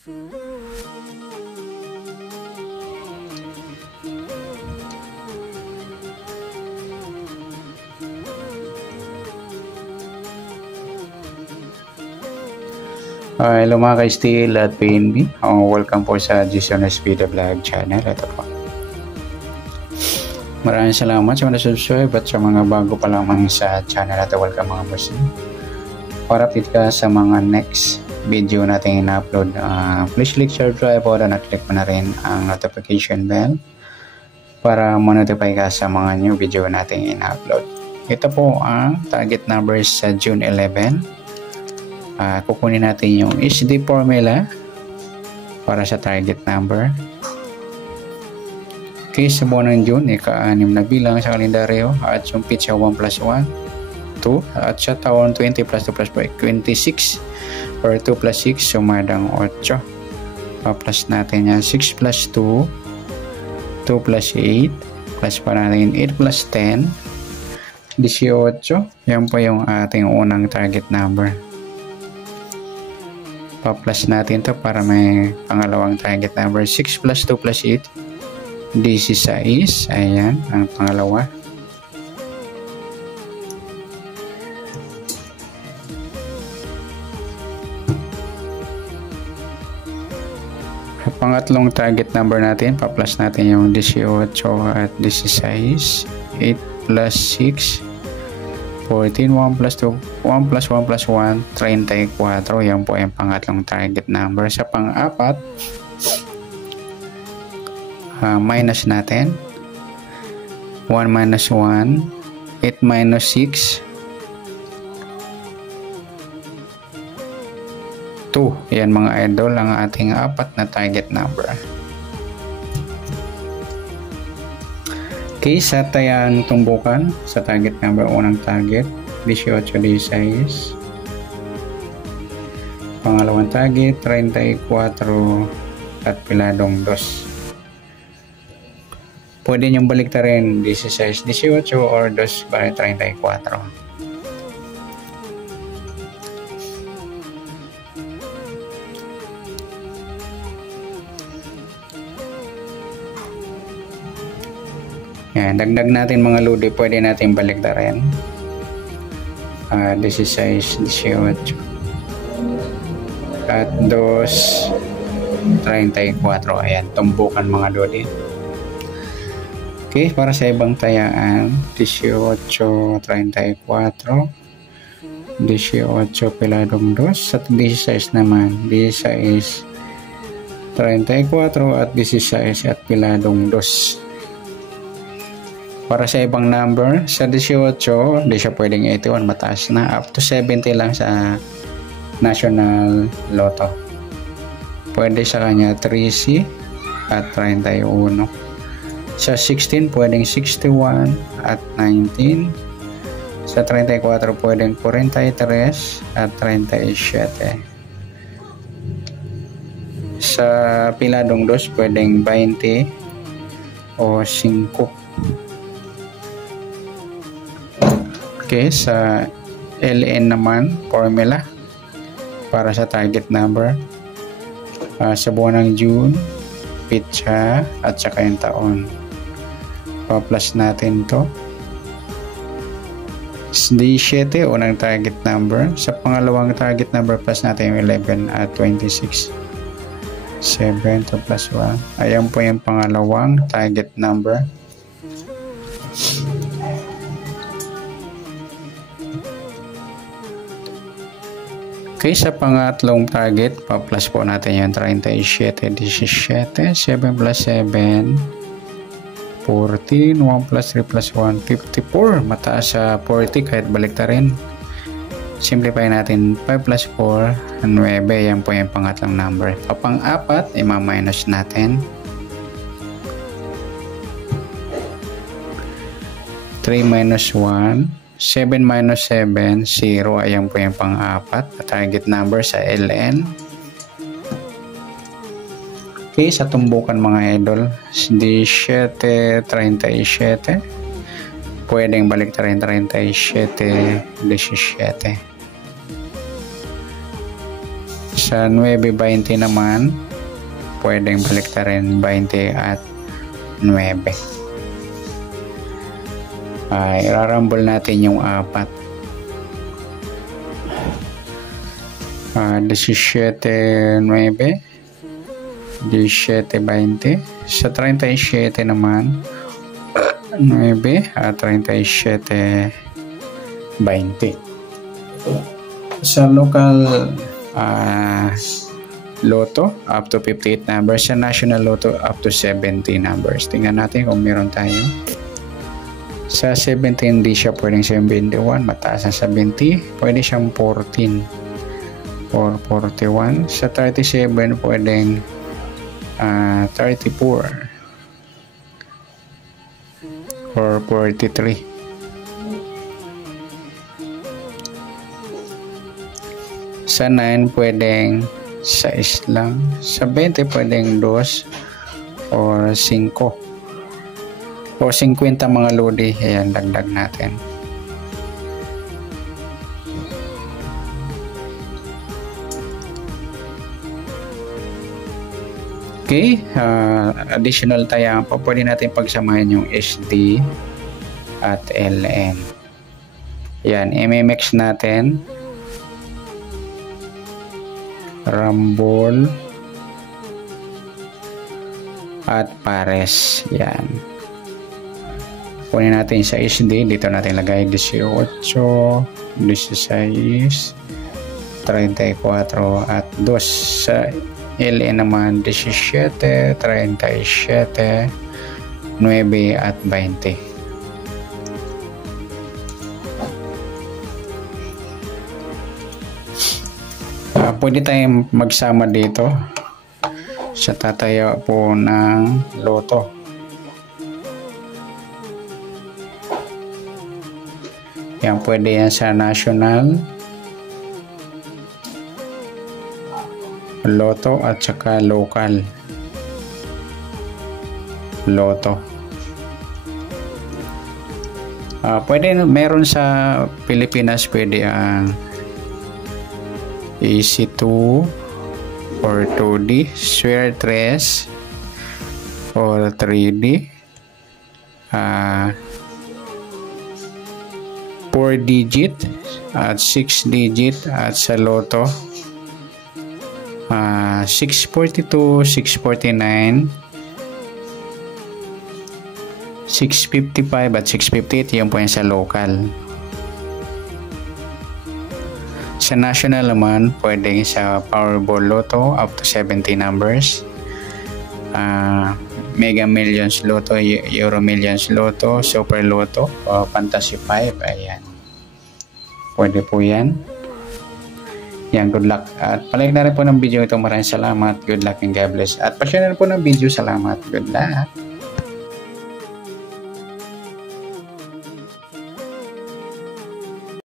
Hello mga ka-Steel at PNB. Welcome po sa Jason Speed Vlog channel. Ito po. Maraming salamat sa mga subscribe at sa mga bago pa lamang sa channel at welcome mga boss. Para fit ka sa mga next video natin in-upload, please click subscribe po at click mo na rin ang notification bell para ma-notify ka sa mga new video natin in-upload. Ito po ang target numbers sa June 11. Kukunin natin yung HD formula para sa target number. Okay, sa buwan ng June, ika-6 na bilang sa kalendaryo at yung pitsa 1 plus 1, 2 at sa taon 20 plus 2 plus 5, 26 or 2 plus 6, sumadang 8. Pa-plus natin yan, 6 plus 2, 2 plus 8, plus pa natin 8 plus 10, 18. Yan po yung ating unang target number. Pa-plus natin to para may pangalawang target number. 6 plus 2 plus 8, 16. Ayan ang pangalawa. Pangatlong target number natin, pa-plus natin yung 18 at 16. 8 plus 6, 14, 1 plus 2, 1 plus 1 plus 1, 34. Yan po yung pangatlong target number. Sa pang-apat, minus natin. 1 minus 1, 8 minus 6, 2. Yan mga idol, ang ating apat na target number. Okay, sa tayang tumbukan sa target number, unang target 18, 16. Pangalawang target 34 at piladong 2. Pwede niyong baliktarin 16, 18 or 2 by 34. Yan, dagdag natin mga lodi, pwede natin baliktarin. 16, 18 at 2, 34. Ayan, tumbukan mga lodi. Okay, para sa ibang tayaan, 18, 34, 18 piladong 2 at 16 naman, 16, 34 at 16 at piladong 2. Para sa ibang number, sa 18, hindi siya pwedeng 81, mataas na. Up to 70 lang sa National Lotto. Pwede sa kanya 3C at 31. Sa 16, pwedeng 61 at 19. Sa 34, pwedeng 43 at 37. Sa piladong 2, pwedeng 20 o 5. Okay, sa LN naman, formula para sa target number. Sa buwan ng June, pitsa at saka yung taon. Pa-plus natin to. 17, unang target number. Sa pangalawang target number, plus natin yung 11 at 26. 7 to plus 1. Ayan po yung pangalawang target number. Okay, sa pangatlong target, pa-plus po natin yung 37, 17, 7 plus 7, 14, 1 plus 3 plus 1, 54. Mataas sa 40 kahit baliktarin. Simplify natin 5 plus 4, 9. Yan po yung pangatlong number. Pang-apat, ima-minus natin. 3 minus 1. 7 minus 7, 0. Ayan po yung pang-apat na target number sa LN. Okay, sa tumbukan mga idol, 17, 37. Pwedeng baliktarin 37, 17. Sa 9-20 naman, pwedeng baliktarin 20 at 9. Irarambol natin yung 4. 17-9, 17-20. Sa 37 naman, 9 at 37-20. Sa local Lotto, up to 58 numbers. Sa National Lotto, up to 70 numbers. Tingnan natin kung meron tayo. Sa 17, hindi siya pwedeng 71. Mataas na 70. Pwede siyang 14 or 41. Sa 37, pwedeng 34 or 43. Sa 9, pwedeng 6 lang. Sa 20, pwedeng 2 or 5 o 50 mga lodi. Ayan, dagdag natin. Okay, additional tayo pa. Pwede natin pagsamahin yung SD at LN. Ayan, MMX natin. Rambol at pares. Yan. Kunin natin sa SD. Dito natin lagay 18, 16, 34 at 2. Sa LN naman 17, 37, 9 at 20. Pwede tayong magsama dito sa tatayo po ng loto. Yan, pwede yan sa national loto at saka local loto. Pwede, meron sa Pilipinas, pwede ang EC2 or 2D, Square 3 or 3D, 4 digit at 6 digit at sa loto 642, 649, 655 at 658. Yan po yan sa local. Sa national naman, pwede sa Powerball Lotto up to 70 numbers, Mega Millions Lotto, Euro Millions Lotto, Super Lotto, Fantasy 5. Ayan, pwede po yan. Yan, good luck. At palike na rin po ng video ito. Maraming salamat. Good luck and God bless. At pa-share na rin po ng video. Salamat. Good luck.